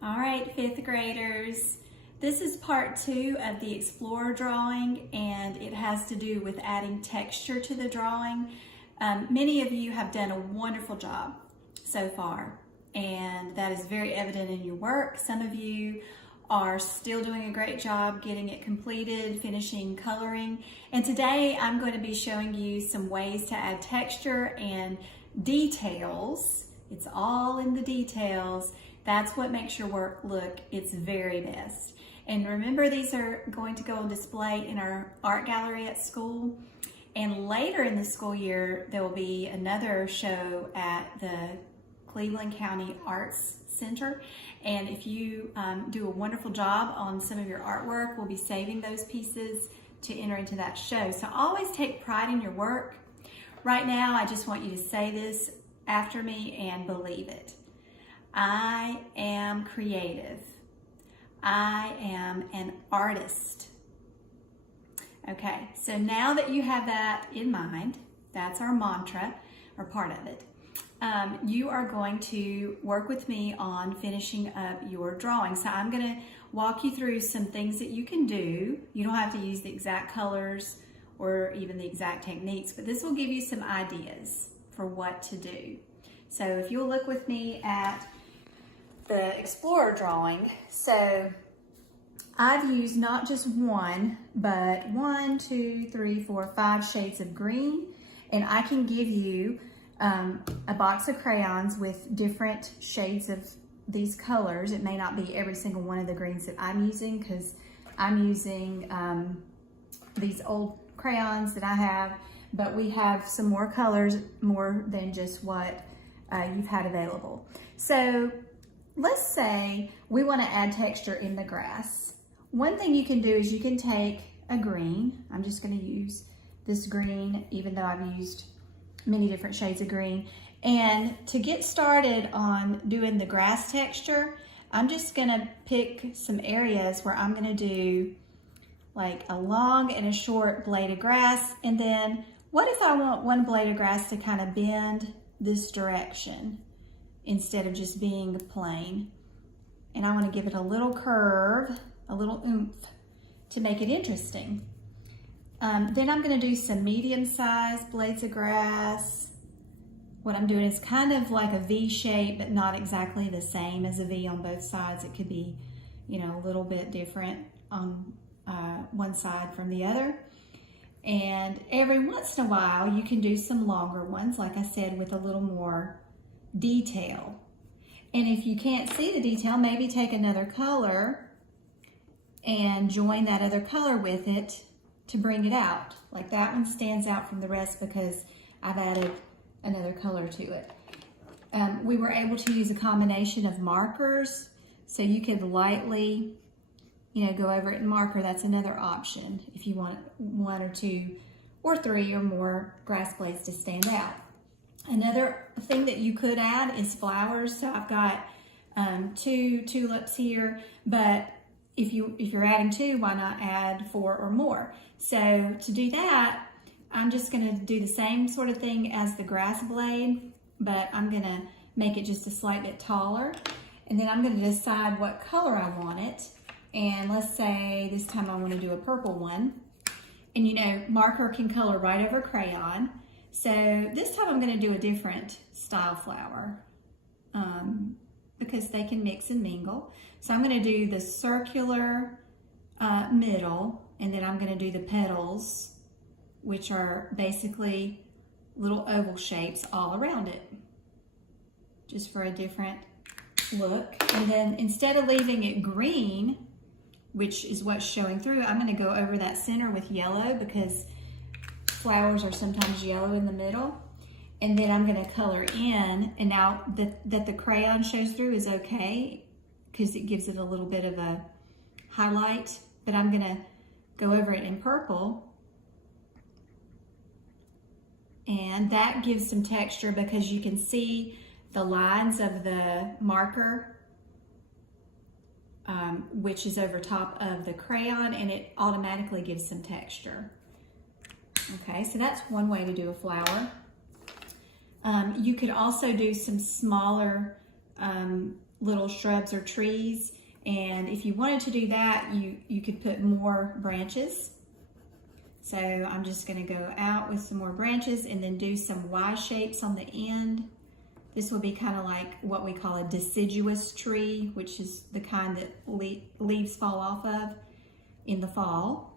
All right, fifth graders. This is part 2 of the Explorer drawing, and it has to do with adding texture to the drawing. Many of you have done a wonderful job so far, and that is very evident in your work. Some of you are still doing a great job getting it completed, finishing coloring. And today I'm going to be showing you some ways to add texture and details. It's all in the details. That's what makes your work look its very best. And remember, these are going to go on display in our art gallery at school. And later in the school year, there will be another show at the Cleveland County Arts Center. And if you do a wonderful job on some of your artwork, we'll be saving those pieces to enter into that show. So always take pride in your work. Right now, I just want you to say this after me and believe it. I am creative. I am an artist. Okay, so now that you have that in mind, that's our mantra, or part of it, you are going to work with me on finishing up your drawing. So I'm going to walk you through some things that you can do. You don't have to use the exact colors or even the exact techniques, but this will give you some ideas for what to do. So if you'll look with me at the Explorer drawing, so I've used not just one, but 1, 2, 3, 4, 5 shades of green, and I can give you a box of crayons with different shades of these colors. It may not be every single one of the greens that I'm using, because I'm using these old crayons that I have, but we have some more colors, more than just what you've had available. So let's say we want to add texture in the grass. One thing you can do is you can take a green. I'm just going to use this green, even though I've used many different shades of green. And to get started on doing the grass texture, I'm just going to pick some areas where I'm going to do like a long and a short blade of grass. And then what if I want one blade of grass to kind of bend this direction instead of just being plain? And I want to give it a little curve, a little oomph to make it interesting. Then I'm going to do some medium-sized blades of grass. What I'm doing is kind of like a V shape, but not exactly the same as a V on both sides. It could be, you know, a little bit different on one side from the other. And every once in a while, you can do some longer ones, like I said, with a little more detail. And if you can't see the detail, maybe take another color and join that other color with it to bring it out. Like that one stands out from the rest because I've added another color to it. We were able to use a combination of markers, so you could lightly, you know, go over it in marker. That's another option if you want 1 or 2 or 3 or more grass blades to stand out. Another thing that you could add is flowers. So I've got 2 tulips here, but if you're adding 2, why not add 4 or more? So to do that, I'm just going to do the same sort of thing as the grass blade, but I'm going to make it just a slight bit taller. And then I'm going to decide what color I want it. And let's say this time I want to do a purple one. And you know, marker can color right over crayon. So this time I'm going to do a different style flower because they can mix and mingle. So I'm going to do the circular middle, and then I'm going to do the petals, which are basically little oval shapes all around it, just for a different look. And then instead of leaving it green, which is what's showing through, I'm going to go over that center with yellow because flowers are sometimes yellow in the middle. And then I'm going to color in, and now that the crayon shows through is okay because it gives it a little bit of a highlight, but I'm going to go over it in purple. And that gives some texture because you can see the lines of the marker, which is over top of the crayon, and it automatically gives some texture. Okay, so that's one way to do a flower. You could also do some smaller little shrubs or trees. And if you wanted to do that, you could put more branches. So I'm just going to go out with some more branches and then do some Y shapes on the end. This will be kind of like what we call a deciduous tree, which is the kind that leaves fall off of in the fall.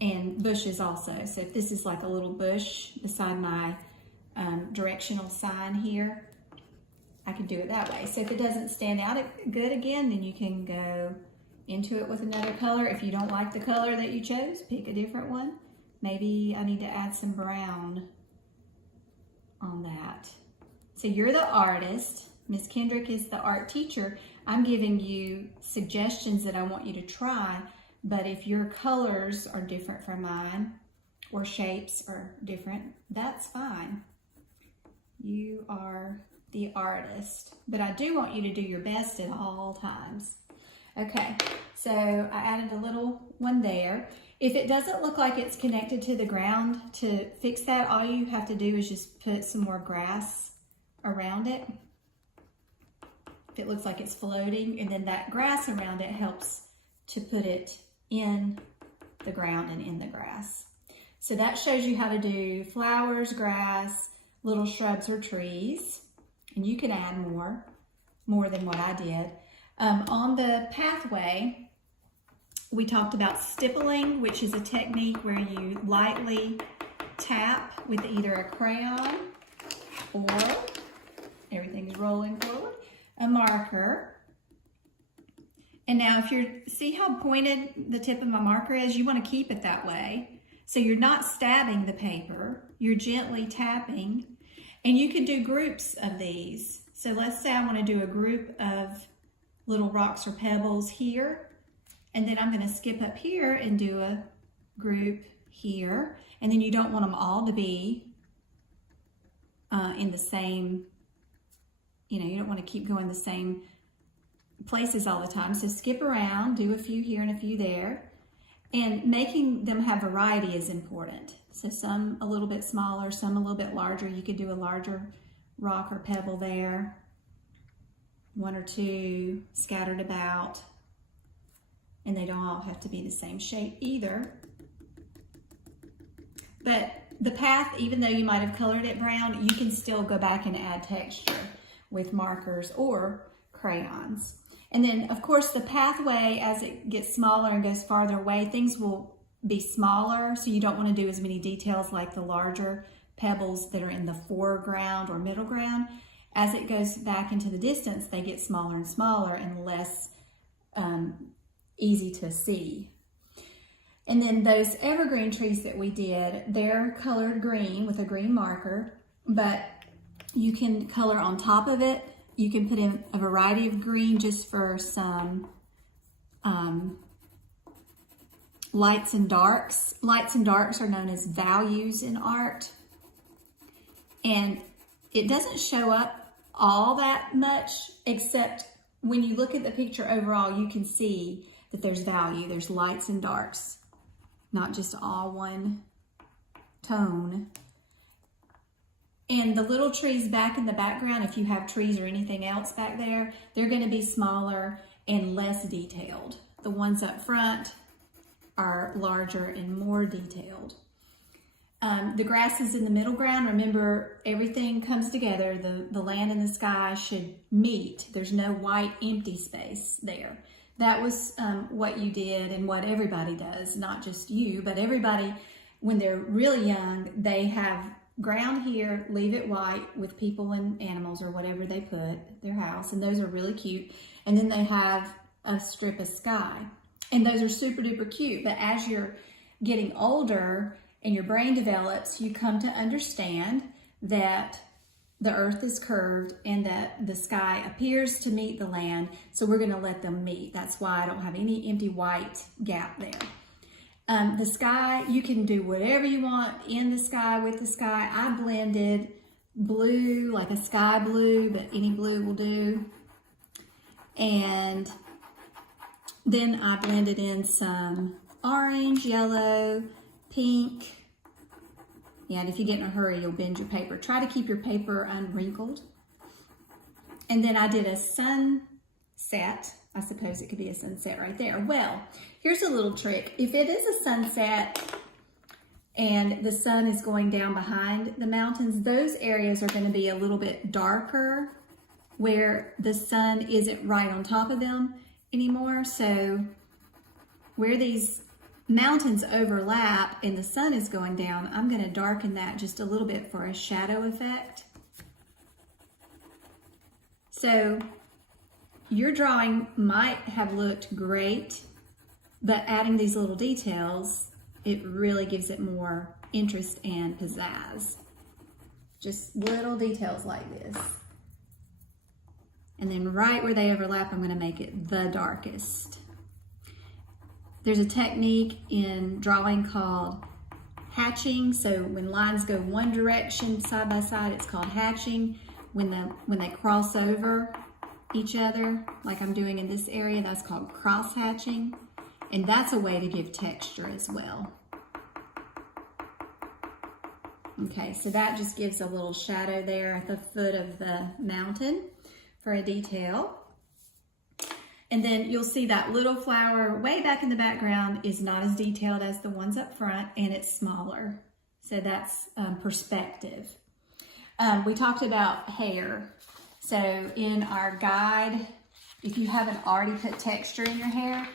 And bushes also. So if this is like a little bush beside my directional sign here, I can do it that way. So if it doesn't stand out good again, then you can go into it with another color. If you don't like the color that you chose, pick a different one. Maybe I need to add some brown on that. So you're the artist. Miss Kendrick is the art teacher. I'm giving you suggestions that I want you to try, but if your colors are different from mine or shapes are different, that's fine. You are the artist, but I do want you to do your best at all times. Okay, so I added a little one there. If it doesn't look like it's connected to the ground, to fix that, all you have to do is just put some more grass around it. If it looks like it's floating, and then that grass around it helps to put it in the ground and in the grass. So that shows you how to do flowers, grass, little shrubs or trees, and you can add more than what I did. On the pathway, we talked about stippling, which is a technique where you lightly tap with either a crayon or, everything's rolling forward, a marker. And now see how pointed the tip of my marker is? You want to keep it that way. So you're not stabbing the paper, you're gently tapping. And you could do groups of these. So let's say I want to do a group of little rocks or pebbles here. And then I'm going to skip up here and do a group here. And then you don't want them all to be in the same, you don't want to keep going the same places all the time. So skip around, do a few here and a few there. And making them have variety is important. So some a little bit smaller, some a little bit larger. You could do a larger rock or pebble there. One or two scattered about. And they don't all have to be the same shape either. But the path, even though you might have colored it brown, you can still go back and add texture with markers or crayons. And then, of course, the pathway, as it gets smaller and goes farther away, things will be smaller, so you don't want to do as many details like the larger pebbles that are in the foreground or middle ground. As it goes back into the distance, they get smaller and smaller and less easy to see. And then those evergreen trees that we did, they're colored green with a green marker, but you can color on top of it. You can put in a variety of green just for some lights and darks. Lights and darks are known as values in art. And it doesn't show up all that much, except when you look at the picture overall, you can see that there's value. There's lights and darks, not just all one tone. And the little trees back in the background, if you have trees or anything else back there, they're going to be smaller and less detailed. The ones up front are larger and more detailed. The grasses in the middle ground, remember, everything comes together. The land and the sky should meet. There's no white empty space there. That was what you did and what everybody does, not just you, but everybody, when they're really young, they have ground here, leave it white with people and animals or whatever they put, their house, and those are really cute. And then they have a strip of sky, and those are super duper cute. But as you're getting older and your brain develops, you come to understand that the earth is curved and that the sky appears to meet the land, so we're going to let them meet. That's why I don't have any empty white gap there. The sky, you can do whatever you want in the sky, with the sky. I blended blue, like a sky blue, but any blue will do. And then I blended in some orange, yellow, pink. Yeah, and if you get in a hurry, you'll bend your paper. Try to keep your paper unwrinkled. And then I did a sunset. I suppose it could be a sunset right there. Well, here's a little trick. If it is a sunset and the sun is going down behind the mountains, those areas are going to be a little bit darker where the sun isn't right on top of them anymore. So where these mountains overlap and the sun is going down, I'm going to darken that just a little bit for a shadow effect. So your drawing might have looked great, but adding these little details, it really gives it more interest and pizzazz. Just little details like this. And then right where they overlap, I'm going to make it the darkest. There's a technique in drawing called hatching. So when lines go one direction side by side, it's called hatching. When they cross over each other, like I'm doing in this area, that's called cross hatching. And that's a way to give texture as well. Okay, so that just gives a little shadow there at the foot of the mountain for a detail. And then you'll see that little flower way back in the background is not as detailed as the ones up front, and it's smaller. So that's perspective. We talked about hair. So in our guide, if you haven't already put texture in your hair,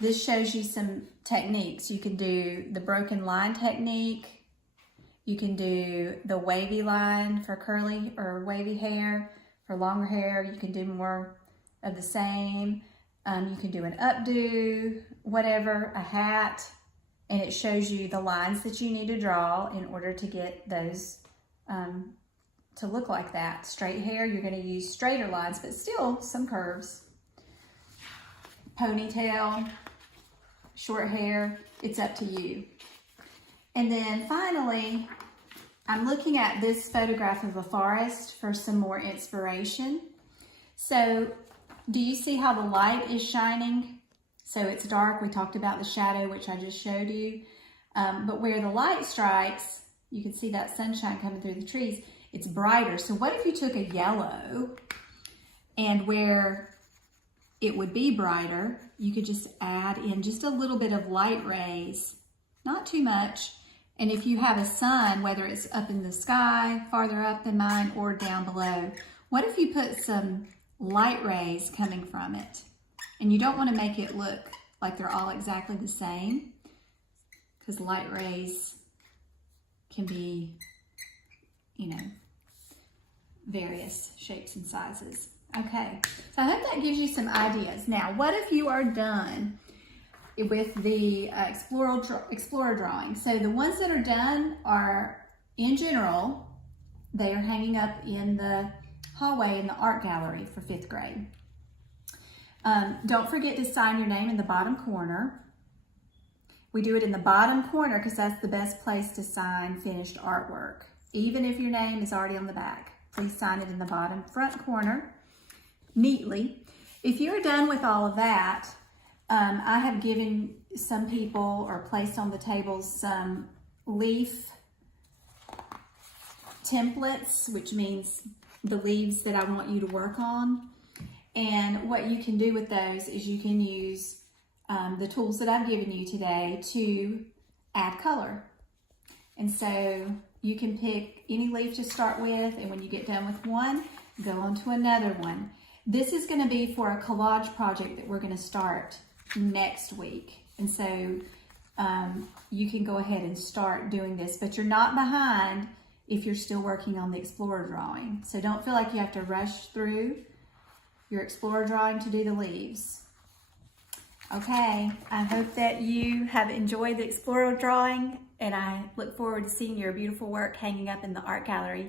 this shows you some techniques. You can do the broken line technique. You can do the wavy line for curly or wavy hair. For longer hair, you can do more of the same. You can do an updo, whatever, a hat, and it shows you the lines that you need to draw in order to get those to look like that. Straight hair, you're going to use straighter lines, but still some curves. Ponytail, short hair, it's up to you. And then finally, I'm looking at this photograph of a forest for some more inspiration. So do you see how the light is shining? So it's dark. We talked about the shadow, which I just showed you. But where the light strikes, you can see that sunshine coming through the trees. It's brighter. So what if you took a yellow and where it would be brighter, you could just add in just a little bit of light rays, not too much. And if you have a sun, whether it's up in the sky, farther up than mine, or down below, what if you put some light rays coming from it? And you don't want to make it look like they're all exactly the same, because light rays can be, you know, various shapes and sizes. Okay, so I hope that gives you some ideas. Now, what if you are done with the Explorer drawing? So the ones that are done are, in general, they are hanging up in the hallway in the art gallery for 5th grade. Don't forget to sign your name in the bottom corner. We do it in the bottom corner because that's the best place to sign finished artwork. Even if your name is already on the back, please sign it in the bottom front corner neatly. If you're done with all of that, I have given some people or placed on the tables some leaf templates, which means the leaves that I want you to work on. And what you can do with those is you can use the tools that I've given you today to add color. And so you can pick any leaf to start with, and when you get done with one, go on to another one. This is going to be for a collage project that we're going to start next week. And so you can go ahead and start doing this, but you're not behind if you're still working on the Explorer drawing. So don't feel like you have to rush through your Explorer drawing to do the leaves. Okay, I hope that you have enjoyed the Explorer drawing, and I look forward to seeing your beautiful work hanging up in the art gallery.